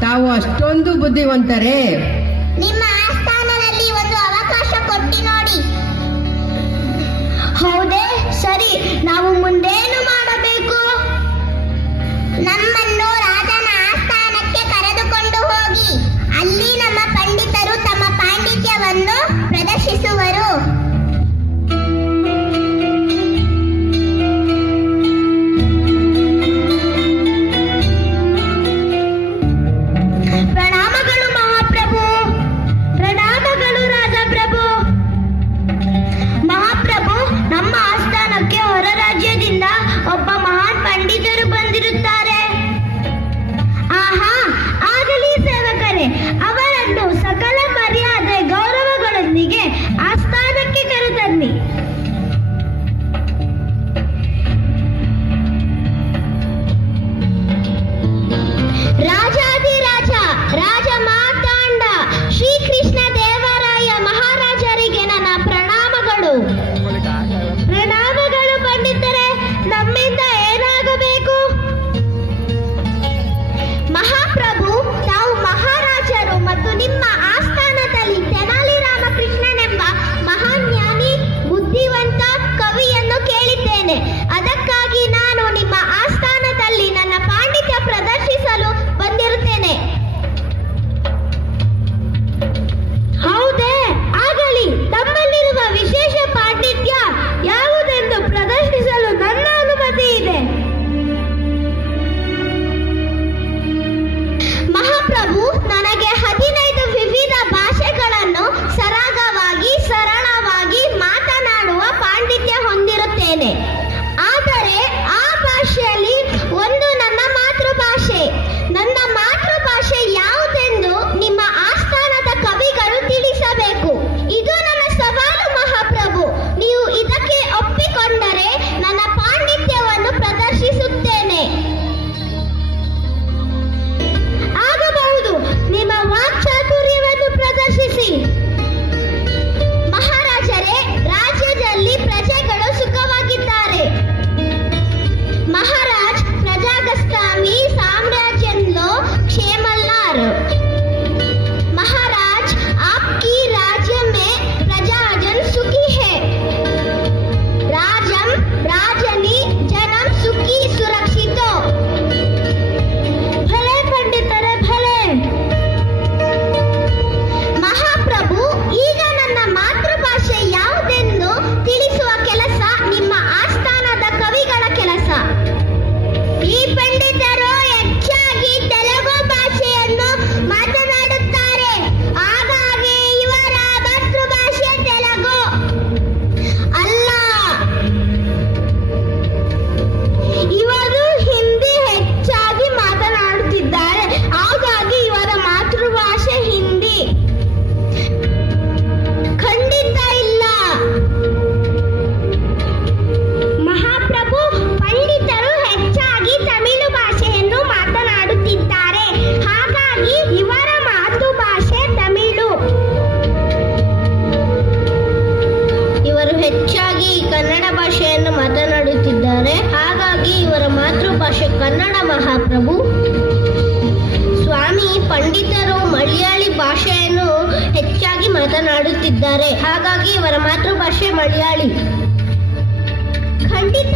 ತಾವು ಅಷ್ಟೊಂದು ಬುದ್ಧಿವಂತರೇ? ನಿಮ್ಮ ಆಸ್ಥಾನದಲ್ಲಿ ಒಂದು ಅವಕಾಶ ಕೊಟ್ಟಿ ನೋಡಿ. ಹೌದೇ? ಸರಿ, ನಾವು ಮುಂದೇನು ಮಾಡಬೇಕು? ನಮ್ಮನ್ನು ರಾಜನ ಆಸ್ಥಾನಕ್ಕೆ ಕರೆದುಕೊಂಡು ಹೋಗಿ. ಅಲ್ಲಿ ನಮ್ಮ ಪಂಡಿತರು ತಮ್ಮ ಪಾಂಡಿತ್ಯವನ್ನು ಪ್ರದರ್ಶಿಸುವರು. ಪ್ರಣಾಮಗಳು ಮಹಾಪ್ರಭು. ಪ್ರಣಾಮಗಳು ರಾಜಪ್ರಭು. ಮಹಾಪ್ರಭು, ನಮ್ಮ ಆಸ್ಥಾನಕ್ಕೆ ಹೊರ ರಾಜ್ಯದಿಂದ ಒಬ್ಬ ಮಹಾನ್ ಪಂಡಿತರು ಬಂದಿರುತ್ತಾರೆ. ಆಹಾ, ಆಗಲಿ ಸೇವಕರೇ, ಅವರನ್ನು ಸಕಲ ಮರ್ಯಾದೆ ಗೌರವಗಳೊಂದಿಗೆ ಆಸ್ಥಾನಕ್ಕೆ ಕರೆತನ್ನಿ. ರಾಜಾಧಿರಾಜ ರಾಜ ಮಾರ್ತಾಂಡ ಶ್ರೀಕೃಷ್ಣ ದೇವರಾಯ ಮಹಾರಾಜರಿಗೆ ನನ್ನ ಪ್ರಣಾಮಗಳು. ಪ್ರಣಾಮಗಳು ಪಂಡಿತರೇ. ನಮ್ಮಿಂದ ಏನಾಗಬೇಕು? ಮಹಾಪ್ರಭು, ತಾವು ಮಹಾರಾಜರು ಮತ್ತು ನಿಮ್ಮ ಆಸ್ಥಾನದಲ್ಲಿ ತೆನಾಲಿ ರಾಮಕೃಷ್ಣನೆಂಬ ಮಹಾನ್ ಜ್ಞಾನಿ, ಬುದ್ಧಿವಂತ ಕವಿಯನ್ನು ಕೇಳಿದ್ದೇನೆ. ಅದಕ್ಕಾಗಿ ನಾನು ನಿಮ್ಮ ಆಸ್ಥಾನದಲ್ಲಿ ನನ್ನ ಪಾಂಡಿತ್ಯ ಪ್ರದರ್ಶಿಸಲು ಬಂದಿರುತ್ತೇನೆ. ಹೌದೇ? ಆಗಲಿ. ತಮ್ಮಲ್ಲಿರುವ ವಿಶೇಷ ಪಾಂಡಿತ್ಯ ಯಾವುದೆಂದು ಪ್ರದರ್ಶಿಸಲು ನನ್ನ ಅನುಮತಿ ಇದೆ. ಮಹಾಪ್ರಭು, ನನಗೆ 15 ವಿವಿಧ ಭಾಷೆಗಳನ್ನು ಸರಾಗವಾಗಿ ಸರಳವಾಗಿ ಮಾತನಾಡುವ ಪಾಂಡಿತ್ಯ ಹೊಂದಿರುತ್ತೇನೆ. ಆದರೆ ಆ ಭಾಷೆಯಲ್ಲಿ ಒಂದು ನನ್ನ ಮಾತೃಭಾಷೆ. ನನ್ನ ಮಾತೃಭಾಷೆ ಯಾವುದೆಂದು ನಿಮ್ಮ ಆಸ್ಥಾನದ ಕವಿಗಳು ತಿಳಿಸಬೇಕು. ಇದು ನನ್ನ ಸವಾಲು ಮಹಾಪ್ರಭು. ನೀವು ಇದಕ್ಕೆ ಒಪ್ಪಿಕೊಂಡರೆ ನನ್ನ ಪಾಂಡಿತ್ಯವನ್ನು ಪ್ರದರ್ಶಿಸುತ್ತೇನೆ. ಆಗಬಹುದು. ನಿಮ್ಮ ವಾಕ್ಚಾತುರ್ಯವನ್ನು ಪ್ರದರ್ಶಿಸಿ. ಮಹಾರಾಜರೇ, ರಾಜ್ಯದಲ್ಲಿ ಪ್ರಜೆಗಳು ಸುಖವಾಗಿದ್ದಾರೆ. महाराज प्रजागस्तामी साम्राज्यंलो क्षेमल्लार. महाराज, आपकी राज्य में प्रजाजन सुखी है. राजम राजनी जनम सुखी सुरक्षितो. भले पंडितरे भले. ಮಹಾಪ್ರಭು, ಈಗ ನನ್ನ ಮಾತೃಭಾಷೆ ಯಾವುದೆಂದು ತಿಳಿಸುವ ಕೆಲಸ ನಿಮ್ಮ ಆಸ್ಥಾನದ ಕವಿಗಳ ಕೆಲಸ. ಈ ಪಂಡಿತರು ಹೆಚ್ಚಾಗಿ ತೆಲುಗು ಭಾಷೆಯನ್ನು ಮಾತನಾಡುತ್ತಾರೆ. ಹಾಗಾಗಿ ಇವರ ಮಾತೃಭಾಷೆ ತೆಲುಗು ಅಲ್ಲ. ಇವರು ಹಿಂದಿ ಹೆಚ್ಚಾಗಿ ಮಾತನಾಡುತ್ತಿದ್ದಾರೆ. ಹಾಗಾಗಿ ಇವರ ಮಾತೃಭಾಷೆ ಹಿಂದಿ. ಖಂಡಿತ ಇಲ್ಲ. ಮಹಾಪ್ರಭು, ಪಂಡಿತರು ಹೆಚ್ಚಾಗಿ ತಮಿಳು ಭಾಷೆಯನ್ನು ಮಾತನಾಡುತ್ತಿದ್ದಾರೆ. ಹಾಗಾಗಿ ಇವರ ಮಾತೃಭಾಷೆ ತಮಿಳು. ಇವರು ಹೆಚ್ಚಾಗಿ ಕನ್ನಡ ಭಾಷೆಯನ್ನು ಮಾತನಾಡುತ್ತಿದ್ದಾರೆ. ಹಾಗಾಗಿ ಇವರ ಮಾತೃಭಾಷೆ ಕನ್ನಡ ಮಹಾಪ್ರಭು. ಸ್ವಾಮಿ, ಪಂಡಿತರು ಮಲಯಾಳಿ ಭಾಷೆಯನ್ನು ಹೆಚ್ಚಾಗಿ ಮಾತನಾಡುತ್ತಿದ್ದಾರೆ. ಹಾಗಾಗಿ ಇವರ ಮಾತೃಭಾಷೆ ಮಲಯಾಳಿ. ಖಂಡಿತ